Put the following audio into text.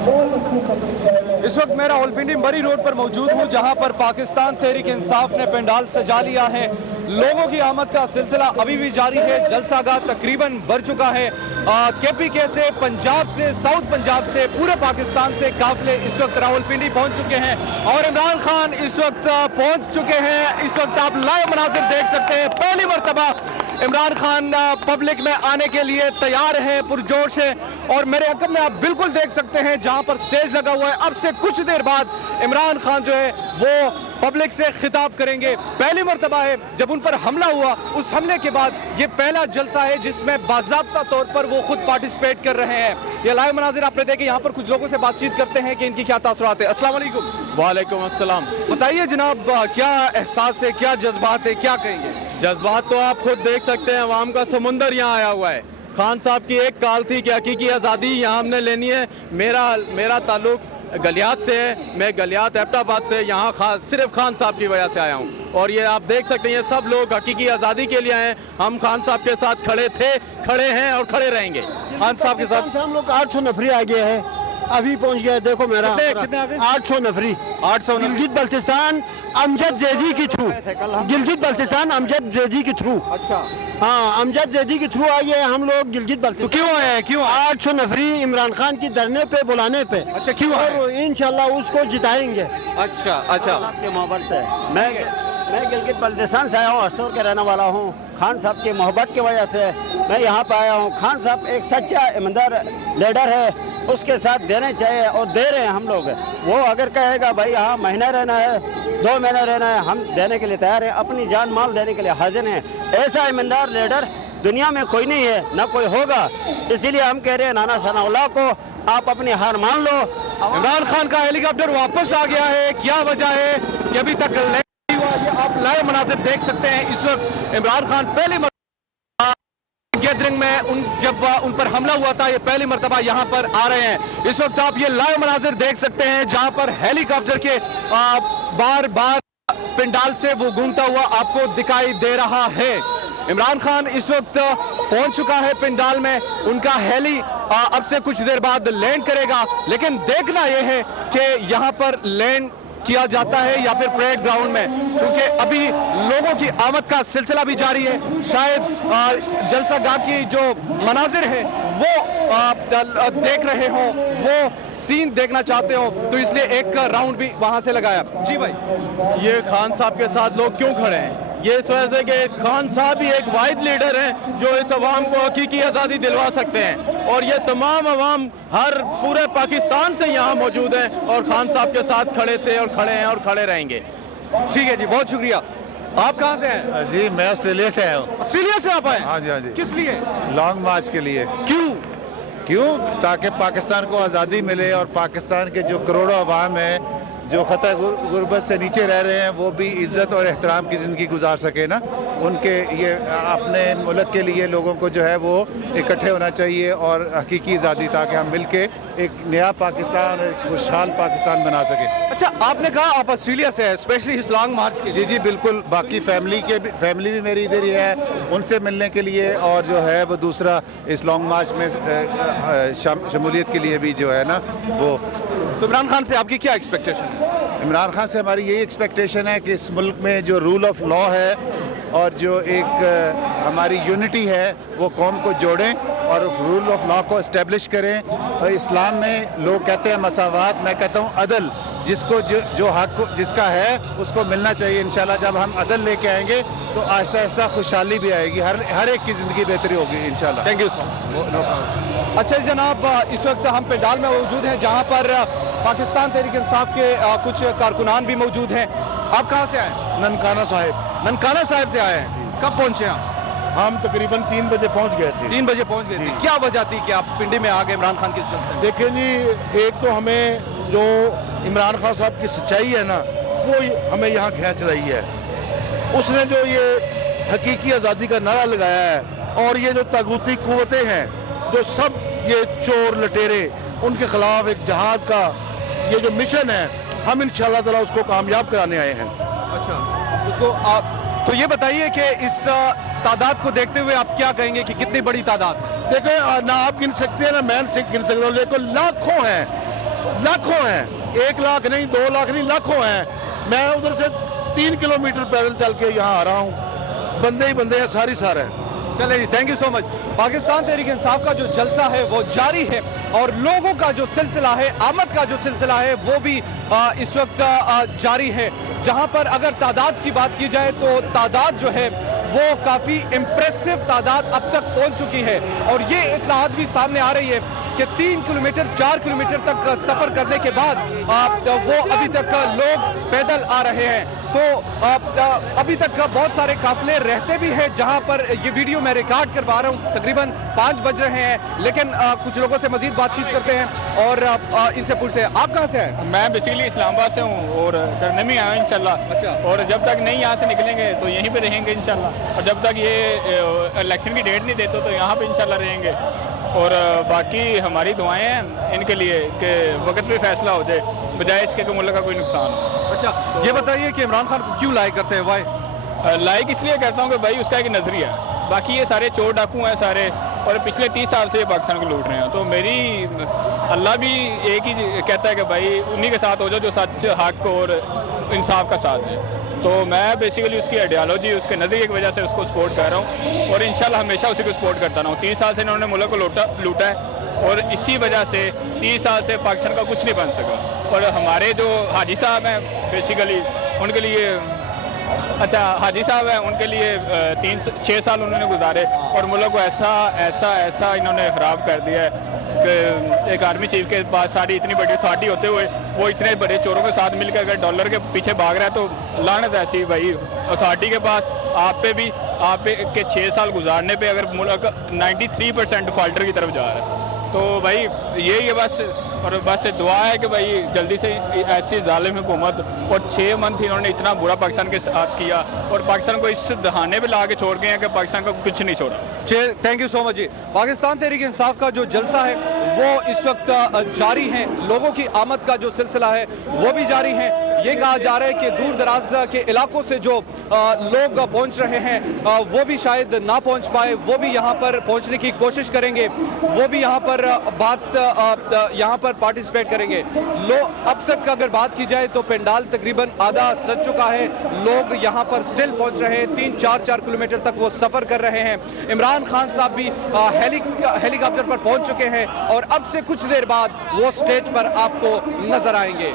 इस वक्त मैं रावलपिंडी मरी रोड पर मौजूद हूँ, जहाँ पर पाकिस्तान तहरीक इंसाफ ने पंडाल सजा लिया है। लोगों की आमद का सिलसिला अभी भी जारी है। जलसागाह तकरीबन भर चुका है। KPK से, पंजाब से, साउथ पंजाब से, पूरे पाकिस्तान से काफिले इस वक्त रावलपिंडी पहुँच चुके हैं और इमरान खान इस वक्त पहुँच चुके हैं। इस वक्त आप लाइव मनाजिर देख सकते हैं। पहली मरतबा इमरान खान पब्लिक में आने के लिए तैयार हैं, पुरजोश है। और मेरे अकब में आप बिल्कुल देख सकते हैं जहां पर स्टेज लगा हुआ है। अब से कुछ देर बाद इमरान खान जो है वो पब्लिक से खिताब करेंगे। पहली मरतबा है जब उन पर हमला हुआ, उस हमले के बाद ये पहला जलसा है जिसमें बाज़ाब्ता तौर पर वो खुद पार्टिसिपेट कर रहे हैं। ये लाइव मनाजिर आपने देखे। यहाँ पर कुछ लोगों से बातचीत करते हैं कि इनकी क्या तासुरात है। अस्सलाम वालेकुम। वालेकुम अस्सलाम। बताइए जनाब, क्या एहसास है, क्या जज्बात है, क्या कहेंगे? जज्बात तो आप खुद देख सकते हैं, अवाम का समुंदर यहाँ आया हुआ है। खान साहब की एक काल थी कि हकीकी आज़ादी यहाँ हमने लेनी है। मेरा ताल्लुक गलियात से है, मैं गलियात एबटाबाद से यहाँ सिर्फ खान साहब की वजह से आया हूँ। और ये आप देख सकते हैं सब लोग हकीकी आज़ादी के लिए आए हैं। हम खान साहब के साथ खड़े थे, खड़े हैं और खड़े रहेंगे। खान साहब के साथ हम लोग 800 नफरी आ गए हैं, अभी पहुंच गए। देखो मेरा कितने आ गए? 800 नफरी। 800 गिलगित बल्तिस्तान अमजद जैदी के थ्रू, गिलगित बल्तिस्तान अमजद जैदी के थ्रू। अच्छा, हाँ, अमजद जैदी के थ्रू आए हैं हम लोग गिलगित तो बल्तिस्तान। क्यों आए हैं? क्यों 800 नफरी इमरान खान की धरने पे, बुलाने पे। अच्छा, क्यों आए? और इंशाल्लाह उसको जिताएंगे। अच्छा अच्छा। आपके मोहब्बत से मैं गिलगित बल्तिस्तान से आया हूँ, हस्तौर के रहने वाला हूँ। खान साहब की मोहब्बत की वजह से मैं यहाँ पे आया हूँ। खान साहब एक सच्चा ईमानदार लीडर है, उसके साथ देने चाहिए और दे रहे हैं हम लोग। वो अगर कहेगा भाई यहाँ महीना रहना है, 2 महीना रहना है, हम देने के लिए तैयार हैं, अपनी जान माल देने के लिए हाजिर हैं। ऐसा ईमानदार लीडर दुनिया में कोई नहीं है, ना कोई होगा। इसीलिए हम कह रहे हैं नाना सनाउल्लाह को आप अपनी हार मान लो। इमरान खान का हेलीकॉप्टर वापस आ गया है। क्या वजह है कि अभी तक लैंड नहीं हुआ? ये आप लाइव मनाजिर देख सकते हैं। इस वक्त इमरान खान पहली गैदरिंग में जब उन पर हमला हुआ था, ये पहली मरतबा यहाँ पर आ रहे हैं। इस वक्त आप ये लाइव मनाजिर देख सकते हैं जहाँ पर हेलीकॉप्टर के बार बार पंडाल से वो घूमता हुआ आपको दिखाई दे रहा है। इमरान खान इस वक्त पहुंच चुका है पंडाल में। उनका हेली अब से कुछ देर बाद लैंड करेगा, लेकिन देखना यह है कि यहाँ पर लैंड किया जाता है या फिर परेड ग्राउंड में, क्योंकि अभी लोगों की आमद का सिलसिला भी जारी है। शायद जलसागाह की जो मनाजिर है वो देख रहे हो, वो सीन देखना चाहते हो, तो इसलिए एक राउंड भी वहां से लगाया। जी भाई, ये खान साहब के साथ लोग क्यों खड़े हैं? ये इस वजह से कि खान साहब ही एक वाहिद लीडर हैं जो इस अवाम को हकीकी आज़ादी दिलवा सकते हैं। और ये तमाम अवाम हर पूरे पाकिस्तान से यहाँ मौजूद हैं और खान साहब के साथ खड़े थे और खड़े हैं और खड़े रहेंगे। ठीक है जी, बहुत शुक्रिया। आप कहाँ से हैं? जी, मैं ऑस्ट्रेलिया से आया हूँ। ऑस्ट्रेलिया से आप आए? हाँ जी, हाँ जी। किस लिए? लॉन्ग मार्च के लिए। क्यों? ताकि पाकिस्तान को आज़ादी मिले और पाकिस्तान के जो करोड़ों अवाम हैं जो खतरा गुर्बत से नीचे रह रहे हैं, वो भी इज़्ज़त और एहतराम की ज़िंदगी गुजार सके ना। उनके ये अपने मुल्क के लिए लोगों को जो है वो इकट्ठे होना चाहिए और हकीकी आज़ादी, ताकि हम मिल के एक नया पाकिस्तान, एक खुशहाल पाकिस्तान बना सकें। अच्छा, आपने कहा आप ऑस्ट्रेलिया से हैं, स्पेशली इस लॉन्ग मार्च के लिए? जी, बिल्कुल। बाकी फैमिली भी मेरी इधर ही है, उनसे मिलने के लिए, और जो है वो दूसरा इस लॉन्ग मार्च में शमूलियत के लिए भी जो है ना वो। तो इमरान खान से आपकी क्या एक्सपेक्टेशन है? इमरान खान से हमारी यही एक्सपेक्टेशन है कि इस मुल्क में जो रूल ऑफ लॉ है और जो एक हमारी यूनिटी है वो कौम को जोड़ें और रूल ऑफ लॉ को इस्टेब्लिश करें। और इस्लाम में लोग कहते हैं मसावात, मैं कहता हूँ अदल। जिसको जो हक जिसका है उसको मिलना चाहिए। इंशाल्लाह जब हम अदल लेके आएंगे तो आहिस्ता आहिस्ता खुशहाली भी आएगी, हर एक की ज़िंदगी बेहतरी होगी इंशाल्लाह। Thank you sir. अच्छा जनाब, इस वक्त हम पंडाल में मौजूद हैं जहाँ पर पाकिस्तान तहरीक इंसाफ के कुछ कारकुनान भी मौजूद हैं। आप कहाँ से आए? ननकाना साहिब। ननकाना साहिब से आए हैं। कब पहुँचे आप? हम तकरीबन 3 बजे पहुंच गए थे। 3 बजे पहुँच गए थे। क्या वजह थी कि आप पिंडी में आ गए इमरान खान के जलसे? देखिए जी, एक तो हमें जो इमरान खान साहब की सच्चाई है ना, वो हमें यहाँ खींच रही है। उसने जो ये हकीकी आज़ादी का नारा लगाया है और ये जो तागूती कुव्वतें हैं, जो सब ये चोर लटेरे, उनके खिलाफ एक जहाद का ये जो मिशन है, हम इंशाअल्लाह ताला उसको कामयाब कराने आए हैं। अच्छा, उसको आप तो ये बताइए कि इस तादाद को देखते हुए आप क्या कहेंगे कि कितनी बड़ी तादाद? देखो ना आप गिन सकते हैं ना मैं गिन सकता हूँ, लेकिन लाखों हैं, लाखों हैं, 1 लाख नहीं, 2 लाख नहीं, लाखों हैं। मैं उधर से 3 किलोमीटर पैदल चल के यहाँ आ रहा हूँ, बंदे ही बंदे हैं, सारे हैं। चलिए जी, thank you so much. Pakistan Tehreek Insaf का जो जलसा है वो जारी है और लोगों का जो सिलसिला है, आमद का जो सिलसिला है वो भी इस वक्त जारी है। जहां पर अगर तादाद की बात की जाए तो तादाद जो है वो काफ़ी इम्प्रेसिव तादाद अब तक पहुंच चुकी है और ये इत्तलात भी सामने आ रही है कि 3 किलोमीटर 4 किलोमीटर तक सफ़र करने के बाद वो अभी तक लोग पैदल आ रहे हैं। तो अभी तक बहुत सारे काफिले रहते भी हैं जहां पर ये वीडियो मैं रिकॉर्ड करवा रहा हूं। तकरीबन 5 बज रहे हैं, लेकिन कुछ लोगों से मजीद बातचीत करते हैं और इनसे पूछते हैं आप कहां से हैं? मैं बेसिकली इस्लामाबाद से हूँ और करने में आया हूँ इंशाल्लाह। अच्छा। और जब तक नहीं यहाँ से निकलेंगे तो यहीं पे रहेंगे इंशाल्लाह, और जब तक ये इलेक्शन की डेट नहीं देते तो यहाँ पे इंशाल्लाह रहेंगे। और बाकी हमारी दुआएं हैं इनके लिए कि वक्त पे फैसला हो जाए, बजाय इसके कि मुल्क का कोई नुकसान हो। अच्छा, ये बताइए कि इमरान खान को क्यों लाइक करते हैं? वाई लाइक इसलिए करता हूँ कि भाई उसका एक नज़रिया है, बाकी ये सारे चोर डाकू हैं सारे, और पिछले 30 साल से ये पाकिस्तान को लूट रहे हैं। तो मेरी अल्लाह भी एक ही कहता है कि भाई उन्हीं के साथ हो जाओ जो सच, हक और इंसाफ का साथ है। तो मैं बेसिकली उसकी आइडियालॉजी, उसके नज़रिए की वजह से उसको सपोर्ट कर रहा हूँ और इंशाल्लाह हमेशा उसी को सपोर्ट करता रहूँ। 30 साल से इन्होंने मुल्क को लूटा है और इसी वजह से 30 साल से पाकिस्तान का कुछ नहीं बन सका। और हमारे जो हाजी साहब हैं बेसिकली उनके लिए, अच्छा हाजी साहब हैं उनके लिए 6 साल उन्होंने गुजारे और मुल्क को ऐसा इन्होंने ख़राब कर दिया है कि एक आर्मी चीफ के पास सारी इतनी बड़ी अथॉरिटी होते हुए वो इतने बड़े चोरों के साथ मिलकर अगर डॉलर के पीछे भाग रहा है तो लानत ऐसी भाई अथॉरिटी के पास। आप पे के 6 साल गुजारने पे अगर मुल्क 93% डिफॉल्टर की तरफ जा रहा है तो भाई ये बस दुआ है कि भाई जल्दी से ऐसी जालिम हुकूमत, और 6 मंथ इन्होंने इतना बुरा पाकिस्तान के साथ किया और पाकिस्तान को इस दहाने पे ला के छोड़ गए हैं कि पाकिस्तान को कुछ नहीं छोड़ा। थैंक यू सो मच जी। पाकिस्तान तहरीक इंसाफ का जो जलसा है वो इस वक्त जारी है, लोगों की आमद का जो सिलसिला है वो भी जारी है। ये कहा जा रहा है कि दूर दराज के इलाकों से जो लोग पहुंच रहे हैं वो भी शायद ना पहुंच पाए, वो भी यहाँ पर पहुंचने की कोशिश करेंगे, वो भी यहाँ पर यहाँ पर पार्टिसिपेट करेंगे। अब तक अगर बात की जाए तो पंडाल तकरीबन आधा सज चुका है, लोग यहाँ पर स्टिल पहुंच रहे हैं, 3-4 किलोमीटर तक वो सफ़र कर रहे हैं। इमरान खान साहब भी हेलीकॉप्टर पर पहुंच चुके हैं और अब से कुछ देर बाद वो स्टेज पर आपको नजर आएंगे।